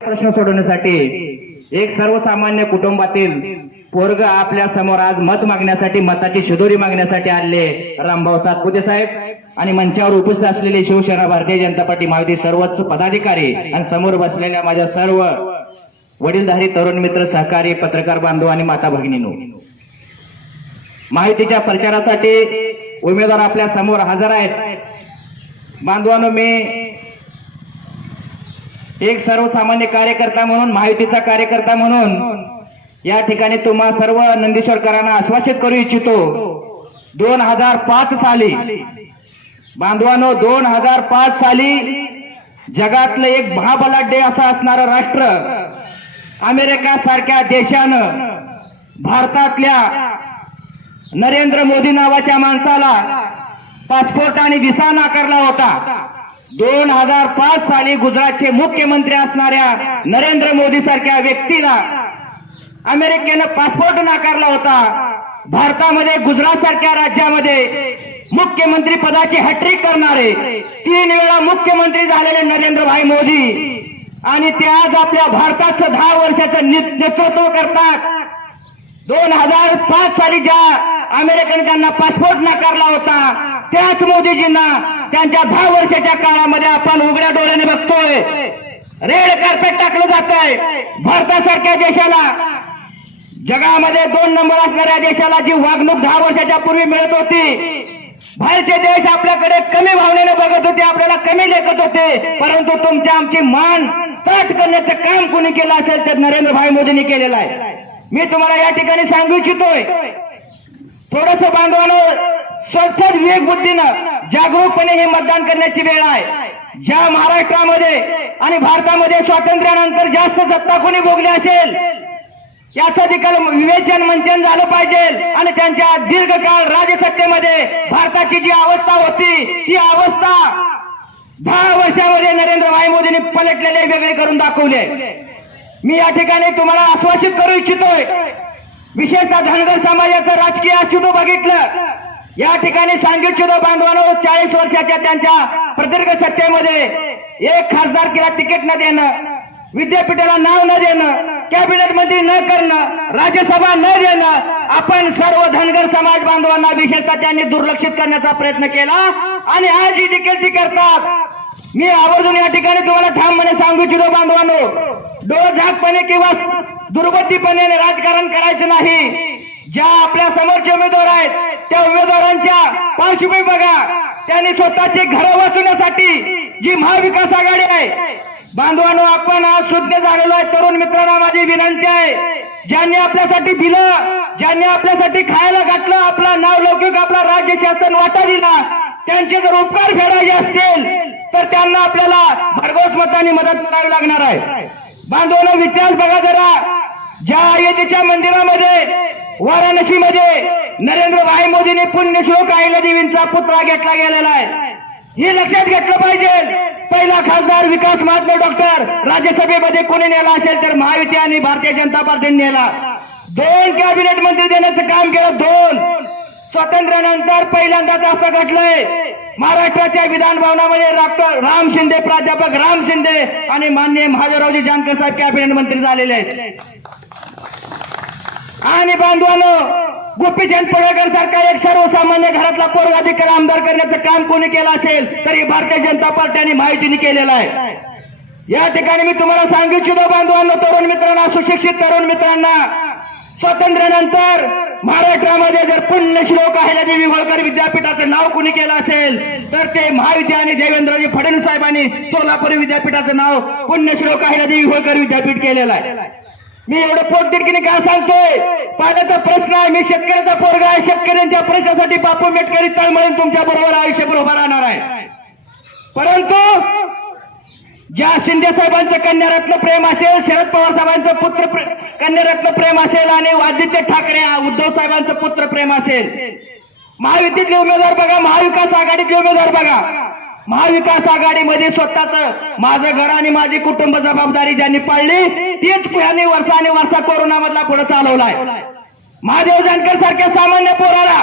प्रश्न सोडवण्यासाठी एक सर्वसामान्य कुटुंबातील पोरग आपल्यासमोर आज मत मागण्यासाठी मताची शिदोरी मागण्यासाठी आले रामभाऊ सातपुते साहेब आणि मंचावर उपस्थित असलेले शिवसेना भारतीय जनता पार्टी महायुती सर्वच पदाधिकारी आणि समोर बसलेल्या माझ्या सर्व वडीलधारी तरुण मित्र सहकारी पत्रकार बांधव आणि माता भगिनीनो. माहितीच्या प्रचारासाठी उमेदवार आपल्यासमोर हजर आहेत. बांधवांनो मी एक सर्वसामान्य कार्यकर्ता म्हणून माहितीचा कार्यकर्ता म्हणून या ठिकाणी तुम्हा सर्व नंदीश्वरकरांना आश्वासित करू इच्छितो. दोन हजार पाच साली बांधवानो दोन हजार पाच साली जगातलं एक महाबलाढ्य असं असणारं राष्ट्र अमेरिका सारख्या देशानं भारतातल्या नरेंद्र मोदी नावाच्या माणसाला पासपोर्ट आणि विसा नाकारला होता. दोन हजार पाच साली गुजरातचे मुख्यमंत्री असणाऱ्या नरेंद्र मोदी सारख्या व्यक्तीला अमेरिकेनं पासपोर्ट नाकारला होता. भारतामध्ये गुजरात सारख्या राज्यामध्ये मुख्यमंत्री पदाची हॅट्रिक करणारे तीन वेळा मुख्यमंत्री झालेले नरेंद्रभाई मोदी आणि ते आज आपल्या भारताचं दहा वर्षाचं नेतृत्व करतात. दोन हजार पाच साली ज्या अमेरिकन त्यांना पासपोर्ट नाकारला होता त्याच मोदीजींना त्यांच्या दहा वर्षाच्या काळामध्ये आपण उघड्या डोळ्याने बघतोय. रेड कार्पेट टाकलं जात आहे भारतासारख्या देशाला. जगामध्ये दोन नंबर असणाऱ्या देशाला जी वागणूक दहा वर्षाच्या पूर्वी मिळत होती बाहेरचे देश आपल्याकडे कमी भावनेने बघत होते आपल्याला कमी लेखत होते परंतु तुमच्या आमची मान ताट करण्याचं काम कोणी केलं असेल तर नरेंद्रभाई मोदींनी केलेलं आहे. मी तुम्हाला या ठिकाणी सांगू इच्छितोय. थोडस बांधवानं स्वच्छ विवेक बुद्धीनं जागरूकपणे हे मतदान करण्याची वेळ आहे. ज्या महाराष्ट्रामध्ये आणि भारतामध्ये स्वातंत्र्यानंतर जास्त सत्ता कोणी भोगली असेल याचं देखील विवेचन मंचन झालं पाहिजे आणि त्यांच्या दीर्घकाळ राजसत्तेमध्ये भारताची जी अवस्था होती ती अवस्था दहा वर्षामध्ये नरेंद्रभाई मोदींनी पलटलेले वेगळे करून दाखवले मी या ठिकाणी तुम्हाला आश्वासित करू इच्छितोय विशेषतः धनगर समाजाचं राजकीय अस्तित्व बघितलं या ठिकाणी सांगितलं बांधवानो चाळीस वर्षाच्या त्यांच्या प्रदीर्घ सत्तेमध्ये एक खासदारकीला तिकीट न देणं विद्यापीठाला नाव न देणं कॅबिनेट मंत्री न करणं राज्यसभा न देणं आपण सर्व धनगर समाज बांधवांना विशेषतः त्यांनी दुर्लक्षित करण्याचा प्रयत्न केला आणि आज ही देखील ती करतात. मी आवर्जून या ठिकाणी तुम्हाला ठामपणे सांगू इच्छितो बांधवांनो डोळझाकपणे किंवा दुर्बत्तीपणे राजकारण करायचं नाही. ज्या आपल्या समोरचे उमेदवार आहेत त्या उमेदवारांच्या पार्श्वभूमी बघा. त्यांनी स्वतःची घरं वाचवण्यासाठी जी महाविकास आघाडी आहे बांधवांनो आपण आज शुद्ध झालेलो आहे. तरुण मित्रांना माझी विनंती आहे ज्यांनी आपल्यासाठी दिलं ज्यांनी आपल्यासाठी खायला घातलं आपला नाव लौकिक आपला राज्य शासन वाटा दिला त्यांचे जर उपकार फेडायचे असतील तर त्यांना आपल्याला भरघोस मतांनी मदत करावी लागणार आहे. बांधवांना विचार बघा जरा. ज्या अयोध्येच्या मंदिरामध्ये वाराणसीमध्ये नरेंद्रभाई मोदींनी पुण्यश्लोक अहिल्या देवींचा पुतळा घेतला गेलेला आहे. हे लक्षात घेतलं पाहिजे. पहिला खासदार विकास महात्मा डॉक्टर राज्यसभेमध्ये कोणी नेला असेल तर महायुती आणि भारतीय जनता पार्टीने नेला. दोन कॅबिनेट मंत्री देण्याचं काम केलं दोन. स्वातंत्र्यानंतर पहिल्यांदाच असं घडलंय. महाराष्ट्राच्या विधान भवनामध्ये डॉक्टर राम शिंदे प्राध्यापक राम शिंदे आणि मान्य महादेवरावजी जानकर साहेब कॅबिनेट मंत्री झालेले आहेत. आणि बांधवानो गोपीचंद पडळकर सारखा एक सर्वसामान्य घरातला पोरगा अधिकार आमदार करण्याचं काम कोणी केलं असेल तर हे भारतीय जनता पार्टी माहितीने केलेलं आहे. या ठिकाणी मी तुम्हाला सांगू इच्छितो बांधवांना तरुण मित्रांना सुशिक्षित तरुण मित्रांना स्वातंत्र्यानंतर महाराष्ट्रामध्ये जर पुण्यश्लोक अहिल्यादेवी होळकर विद्यापीठाचं नाव कोणी केलं असेल तर ते महाविद्या आणि देवेंद्रजी फडणवीस साहेबांनी सोलापूर विद्यापीठाचं नाव पुण्यश्लोक अहिल्यादेवी होळकर विद्यापीठ केलेलं आहे. मी एवढं पोटतिडकीने काय सांगतोय? पाण्याचा प्रश्न आहे मी शेतकऱ्याचा पोरगा आहे. शेतकऱ्यांच्या प्रश्नासाठी बापू मेटकरी तळमळून तुमच्या बरोबर आयुष्यभर उभा राहणार आहे. परंतु ज्या शिंदे साहेबांचं कन्यारत्न प्रेम असेल शरद पवार साहेबांचं पुत्र कन्यारत्न प्रेम असेल आणि आदित्य ठाकरे उद्धव साहेबांचं पुत्र प्रेम असेल. महायुतीतले उमेदवार बघा महाविकास आघाडीतले उमेदवार बघा. महाविकास आघाडीमध्ये स्वतःच माझं घर आणि माझी कुटुंब जबाबदारी ज्यांनी पाळली तीच यांनी वर्षा आणि वर्षा कोरोना मधला पुढे चालवलाय. महादेव जानकर सारख्या सामान्य पोराला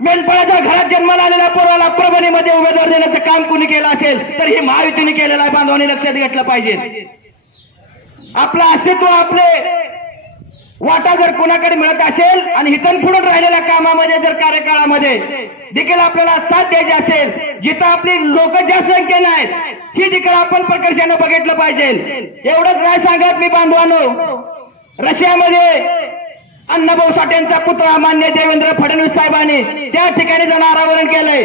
मेंढपाळाच्या घरात जन्माला आलेल्या पोराला परभणीमध्ये उमेदवार देण्याचं काम कुणी केलं असेल तर हे महायुतीने केलेलं आहे बांधवांनी लक्षात घेतलं पाहिजे. आपलं अस्तित्व आपले वाटा जर कुणाकडे मिळत असेल आणि हितन फुडून राहिलेल्या कामामध्ये जर कार्यकाळामध्ये देखील आपल्याला साथ द्यायची असेल जिथं आपली लोक जास्त संख्येने आहेत ही देखील आपण प्रकर्षानं बघितलं पाहिजे. एवढंच नाही सांगत मी बांधवानो. रशियामध्ये अण्णाभाऊ साठेंचा पुतळा मान्य देवेंद्र फडणवीस साहेबांनी त्या ठिकाणी जाऊन अनावरण केलंय.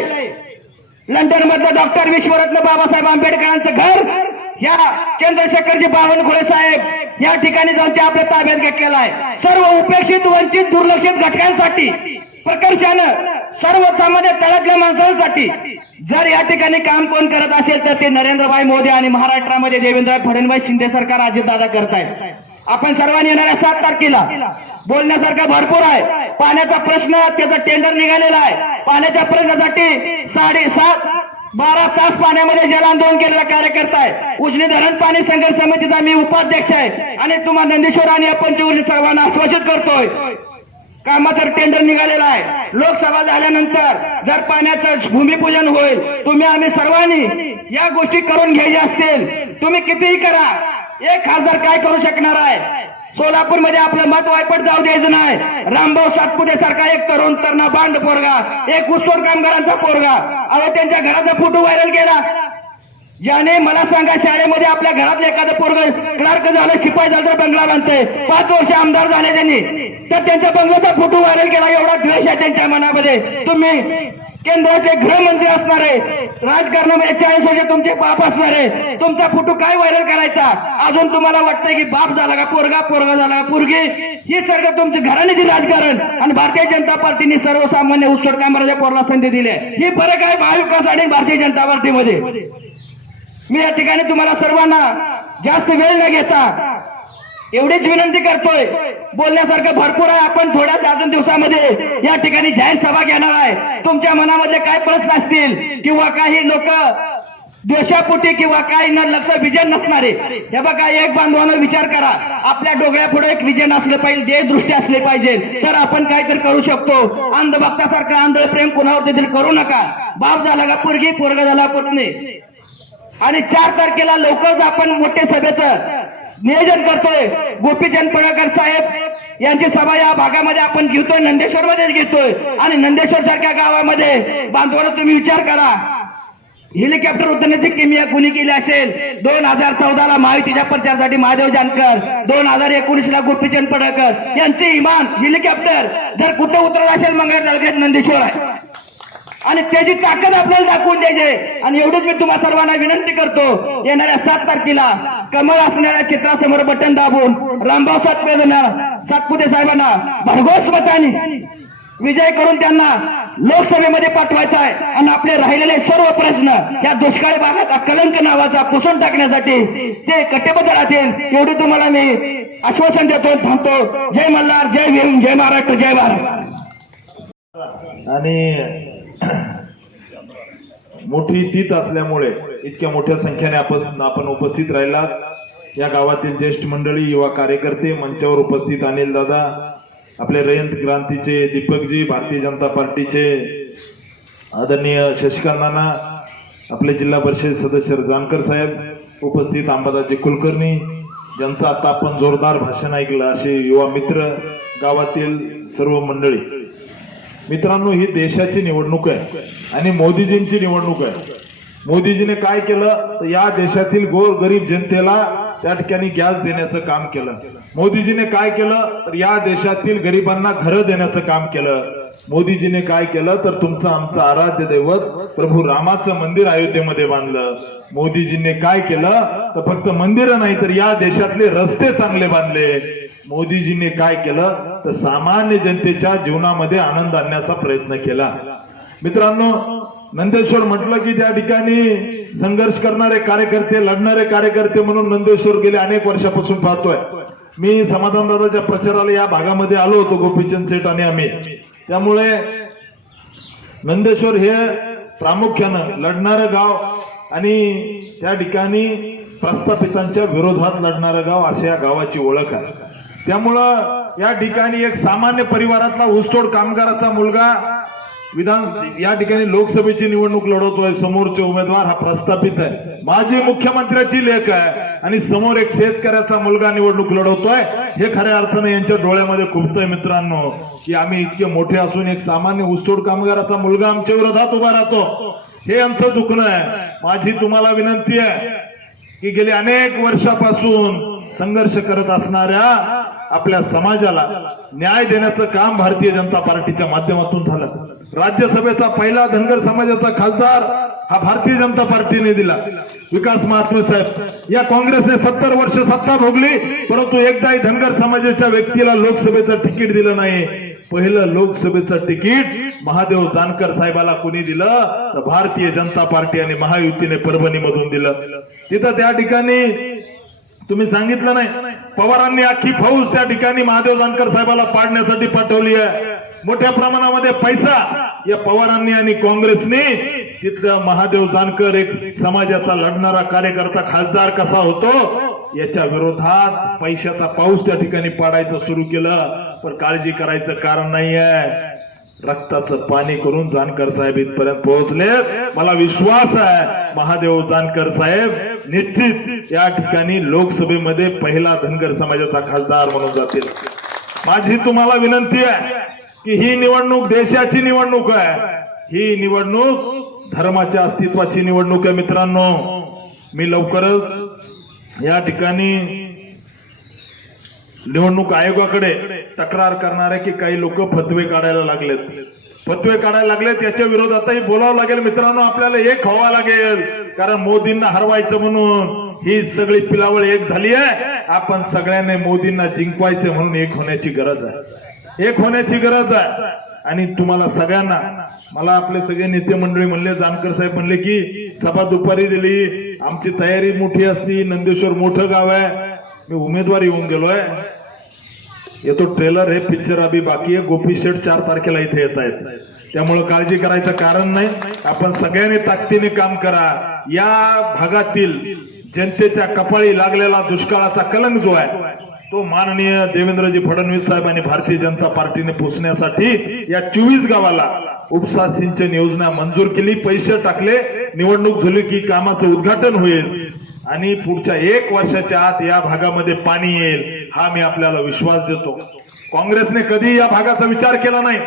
लंडन मधलं डॉक्टर विश्वरत्न बाबासाहेब आंबेडकरांचं घर या चंद्रशेखरजी बावनकुळे साहेब या ठिकाणी जाऊन ते आपल्या ताब्यात घेतलेला आहे. सर्व उपेक्षित वंचित दुर्लक्षित घटकांसाठी प्रकर्षानं सर्वसामान्य तळातल्या माणसांसाठी जर या ठिकाणी काम कोण करत असेल तर ते नरेंद्रभाई मोदी आणि महाराष्ट्रामध्ये देवेंद्र फडणवीस शिंदे सरकार अजितदादा करतायत. आपण सर्वांनी येणाऱ्या सात तारखेला बोलण्यासारखं भरपूर आहे. पाण्याचा प्रश्न त्याचा टेंडर निघालेला आहे. पाण्याच्या प्रश्नासाठी साडेसात बारा तास पाण्यामध्ये जल आंदोलन केलेला कार्यकर्ता आहे. उजनी धरण पाणी संघर्ष समितीचा मी उपाध्यक्ष आहे. आणि तुम्हाला नंदेश्वर आणि आपण सर्वांना आश्वासित करतोय. कामाचं टेंडर निघालेला आहे. लोकसभा झाल्यानंतर जर पाण्याचं भूमिपूजन होईल तुम्ही आम्ही सर्वांनी या गोष्टी करून घ्यायच्या असतील. तुम्ही कितीही करा. एक खासदार काय करू शकणार आहे? सोलापूरमध्ये आपलं मत वायपट जाऊ द्यायचं नाही. रामभाऊ सातपुते सारखा एक तरुण तरणा बांड पोरगा एक ऊसतोड कामगारांचा पोरगा. अहो त्यांच्या घराचा फोटो व्हायरल केला. ज्याने मला सांगा शाळेमध्ये आपल्या घरातलं एखादं पोरग क्लार्क झालं शिपाई झालं तर बंगला बांधतोय. पाच वर्ष आमदार झाले त्यांनी. तर त्यांच्या बंगल्याचा फोटो व्हायरल केला एवढा द्वेष आहे त्यांच्या मनामध्ये. तुम्ही केंद्राचे गृहमंत्री असणार आहे. राजकारणामध्ये चाळीस वर्ष तुमचे बाप असणार आहे. तुमचा फोटो काय व्हायरल करायचा? अजून तुम्हाला वाटतंय की बाप झाला का पोरगा पोरगा झाला का पोरगी? ही सगळं तुमच्या घराण्याची राजकारण. आणि भारतीय जनता पार्टीने सर्वसामान्य उस्तोड कामराच्या पोरला संधी दिली हे फरक आहे महाविकास आणि भारतीय जनता पार्टीमध्ये. मी या ठिकाणी तुम्हाला सर्वांना जास्त वेळ न घेता एवढीच विनंती करतोय. बोलण्यासारखं भरपूर आहे. आपण थोड्याच अजून दिवसामध्ये या ठिकाणी जाहीर सभा घेणार आहे. तुमच्या मनामध्ये काय प्रश्न असतील किंवा काही लोक द्वेषापोटी किंवा काही न लक्ष विजय नसणारे हे बघा एक बांधवानं विचार करा. आपल्या डोळ्यापुढे एक विजय नसले पाहिजे देशदृष्टी असली पाहिजे. तर आपण काहीतरी करू शकतो. अंधभक्तासारखं आंधळ प्रेम कुणावर देखील करू नका. बाप झाला का पोरगी पोरगा झाला पत्नी आणि चार तारखेला लवकरच आपण मोठे सभेचं नियोजन करतोय. गोपीचंद पडळकर साहेब यांची सभा या भागामध्ये आपण घेतोय नंदेश्वर मध्ये घेतोय. आणि नंदेश्वर सारख्या गावामध्ये बांधवाला तुम्ही विचार करा. हेलिकॉप्टर उतरण्याची किमिया कुणी केली असेल? दोन हजार चौदाला महायुतीच्या प्रचारासाठी महादेव जानकर दोन हजार एकोणीस ला गोपीचंद पडळकर यांचे इमान हेलिकॉप्टर. जर कुठं उतरत असेल मंगळ तालुक्यात नंदेश्वर आहे. आणि त्याची ताकद आपल्याला दाखवून द्यायची आणि एवढंच मी तुम्हाला सर्वांना विनंती करतो येणाऱ्या सात तारखेला कमळ असणाऱ्या चित्रासमोर बटन दाबून रामभाऊ सातपुते सातपुते साहेबांना भरघोस विजय करून त्यांना लोकसभेमध्ये पाठवायचा आहे. आणि आपले राहिलेले सर्व प्रश्न या दुष्काळी भागात कलंक नावाचा पुसून टाकण्यासाठी ते कटिबद्ध राहतील एवढी तुम्हाला मी आश्वासन देतो थांबतो. जय मल्हार जय भीम जय महाराष्ट्र जय भारत. आणि मोठी तीत असल्यामुळे इतक्या मोठ्या संख्येने आपण आपण उपस्थित राहिलात. या गावातील ज्येष्ठ मंडळी युवा कार्यकर्ते मंचावर उपस्थित अनिल दादा आपले रयंत क्रांतीचे दीपकजी भारतीय जनता पार्टीचे आदरणीय शशिकांत नाना आपले जिल्हा परिषद सदस्य जानकर साहेब उपस्थित अंबादाजी कुलकर्णी ज्यांचं आता आपण जोरदार भाषण ऐकलं असे युवा मित्र गावातील सर्व मंडळी. मित्रांनो ही देशाची निवडणूक आहे आणि मोदीजींची निवडणूक आहे. मोदीजीने काय केलं? तर या देशातील गोर गरीब जनतेला त्या ठिकाणी गॅस देण्याचं काम केलं. मोदीजीने काय केलं? तर या देशातील गरिबांना घरं देण्याचं काम केलं. मोदीजीने काय केलं? तर तुमचं आमचं आराध्य दैवत प्रभू रामाचं मंदिर अयोध्येमध्ये बांधलं. मोदीजींनी काय केलं? तर फक्त मंदिरं नाही तर या देशातले रस्ते चांगले बांधले. मोदीजींनी काय केलं? तर सामान्य जनतेच्या जीवनामध्ये आनंद आणण्याचा प्रयत्न केला. मित्रांनो नंदेश्वर म्हटलं की त्या ठिकाणी संघर्ष करणारे कार्यकर्ते लढणारे कार्यकर्ते म्हणून नंदेश्वर गेले अनेक वर्षापासून पाहतोय. मी समाधान दादाच्या प्रचाराला या भागामध्ये आलो होतो गोपीचंद सेठ आणि आम्ही. त्यामुळे नंदेश्वर हे प्रामुख्यानं लढणारं गाव आणि त्या ठिकाणी प्रस्थापितांच्या विरोधात लढणारं गाव अशा या गावाची ओळख आहे. त्यामुळं या ठिकाणी एक सामान्य परिवारातला ऊसतोड कामगाराचा मुलगा विधान या ठिकाणी लोकसभेची निवडणूक लढवतोय. समोरचे उमेदवार हा प्रस्थापित आहे. माजी मुख्यमंत्र्याची लेख आहे आणि समोर एक शेतकऱ्याचा मुलगा निवडणूक लढवतोय. हे खऱ्या अर्थाने यांच्या डोळ्यामध्ये खुपतंय मित्रांनो की आम्ही इतके मोठे असून एक सामान्य ऊसतोड कामगाराचा मुलगा आमच्या विरोधात उभा राहतो. हे आमचं दुखणं आहे. माझी तुम्हाला विनंती आहे की गेली अनेक वर्षापासून संघर्ष करत असणाऱ्या आपल्या समाजाला न्याय देण्याचं काम भारतीय जनता पार्टीच्या माध्यमातून झालं. राज्यसभेचा पहिला धनगर समाजाचा खासदार हा भारतीय जनता पार्टीने दिला. विकास महात्मे साहेब या काँग्रेसने सत्तर वर्ष सत्ता भोगली परंतु एकदाही धनगर समाजाच्या व्यक्तीला लोकसभेचं तिकीट दिलं नाही. पहिलं लोकसभेचं तिकीट महादेव जानकर साहेबाला कुणी दिलं? तर भारतीय जनता पार्टी आणि महायुतीने परभणी मधून दिलं. तिथं त्या ठिकाणी तुम्ही सांगितलं नाही. पवारांनी अख्खी फौज त्या ठिकाणी महादेव जानकर साहेबाला पाडण्यासाठी पाठवली आहे. मोठ्या प्रमाणामध्ये पैसा या पवारांनी आणि काँग्रेसने. तिथलं महादेव जानकर एक समाजाचा लढणारा कार्यकर्ता खासदार कसा होतो याच्या विरोधात पैशाचा पाऊस त्या ठिकाणी पाडायचं सुरू केलं. पण काळजी करायचं कारण नाहीये. रक्ताचं पाणी करून जानकर साहेब इथपर्यंत पोहोचले मला विश्वास आहे महादेव जानकर साहेब निश्चित या ठिकाणी लोकसभेमध्ये पहिला धनगर समाजाचा खासदार म्हणून जातील. माझी तुम्हाला विनंती आहे की ही निवडणूक देशाची निवडणूक आहे. ही निवडणूक धर्माच्या अस्तित्वाची निवडणूक आहे मित्रांनो. मी लवकरच या ठिकाणी निवडणूक आयोगाकडे तक्रार करणारे की काही लोक फतवे काढायला लागलेत. फतवे काढायला लागलेत याच्या विरोधातही बोलावं लागेल मित्रांनो. आपल्याला एक व्हावं लागेल. कारण मोदींना हरवायचं म्हणून ही सगळी पिलावळ एक झाली आहे. आपण सगळ्यांनी मोदींना जिंकवायचं म्हणून एक होण्याची गरज आहे. एक होण्याची गरज आहे. आणि तुम्हाला सगळ्यांना मला आपले सगळे नेते मंडळी म्हणले जानकर साहेब म्हणले की सभा दुपारी दिली आमची तयारी मोठी असती नंदेश्वर मोठं गाव आहे. मी उमेदवार येऊन गेलोय. येतो ट्रेलर हे पिक्चर अभि बाकी आहे. गोपी शेठ चार तारखेला इथे येत आहेत. त्यामुळे काळजी करायचं कारण नाही. आपण सगळ्यांनी ताकदीने काम करा. या भागातील जनतेच्या कपाळी लागलेला दुष्काळाचा कलंक जो आहे तो माननीय देवेंद्रजी फडणवीस साहेब आणि भारतीय जनता पार्टीने पोचण्यासाठी या चोवीस गावाला उपसा सिंचन योजना मंजूर केली. पैसे टाकले. निवडणूक झाली की कामाचं उद्घाटन होईल. आणि पुढच्या एक वर्षाच्या आत या भागामध्ये पाणी येईल हा मी आपल्याला विश्वास देतो. काँग्रेसने कधी या भागाचा विचार केला नाही.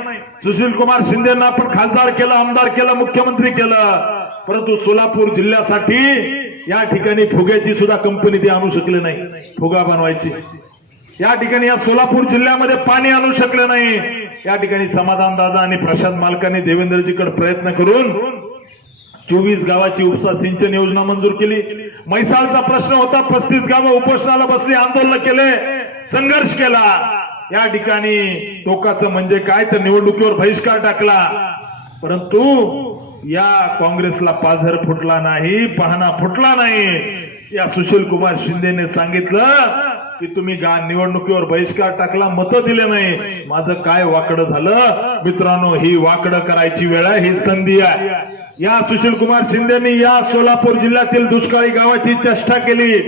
सुशील कुमार शिंदेना आपण खासदार केलं आमदार केलं मुख्यमंत्री केलं. परंतु सोलापूर जिल्ह्यासाठी या ठिकाणी फुग्याची सुद्धा कंपनी ते आणू शकले नाही. फुगा बनवायची. या ठिकाणी या सोलापूर जिल्ह्यामध्ये पाणी आणू शकले नाही. या ठिकाणी समाधान दादा आणि प्रशांत मालकांनी देवेंद्रजीकडे प्रयत्न करून चोवीस गावाची उपसा सिंचन योजना मंजूर केली. म्हैसाळचा प्रश्न होता पस्तीस गावं उपोषणाला बसली आंदोलन केले संघर्ष केला. या ठिकाणी टोकाचं म्हणजे काय? तर निवडणुकीवर बहिष्कार टाकला. परंतु या काँग्रेसला पाझर फुटला नाही पाहणा फुटला नाही. या सुशील कुमार शिंदेने सांगितलं की तुम्ही गा निवडणुकीवर बहिष्कार टाकला मतं दिले नाही. माझं काय वाकडं झालं? मित्रांनो ही वाकडं करायची वेळ आहे ही संधी आहे. या सुशील कुमार शिंदेनी या सोलापूर जिल्ह्यातील दुष्काळी गावाची चेष्टा केली.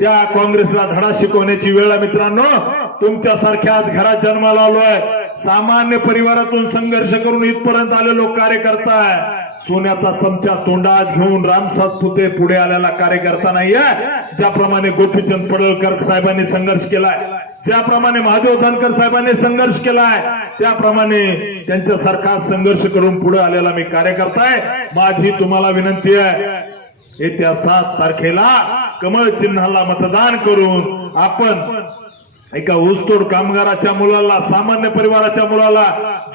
त्या काँग्रेसला धडा शिकवण्याची वेळ आहे मित्रांनो. तुमच्या सारख्याच घरात जन्माला आलोय. सामान्य परिवारातून संघर्ष करून इथपर्यंत आलेलो कार्यकर्ता आहे. सोन्याचा चमचा तोंडात घेऊन रामसात पुते पुढे आलेला कार्यकर्ता नाहीये. ज्याप्रमाणे गोपीचंद पडळकर साहेबांनी संघर्ष केलाय ज्याप्रमाणे महादेव जानकर साहेबांनी संघर्ष केलाय त्याप्रमाणे त्यांच्यासारखा संघर्ष करून पुढे आलेला मी कार्यकर्ता आहे. माझी तुम्हाला विनंती आहे येत्या सात तारखेला कमळ चिन्हाला मतदान करून आपण एका ऊसतोड कामगाराच्या मुलाला सामान्य परिवाराच्या मुलाला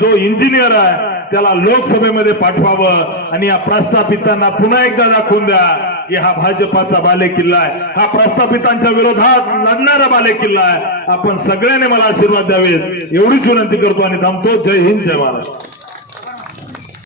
जो इंजिनियर आहे त्याला लोकसभेमध्ये पाठवावं आणि या प्रस्थापितांना पुन्हा एकदा दाखवून द्या की हा भाजपाचा बाले किल्ला आहे. हा प्रस्थापितांच्या विरोधात लढणारा बाले किल्ला आहे. आपण सगळ्यांनी मला आशीर्वाद द्यावेत. एवढीच विनंती करतो आणि थांबतो. जय हिंद जय महाराष्ट्र.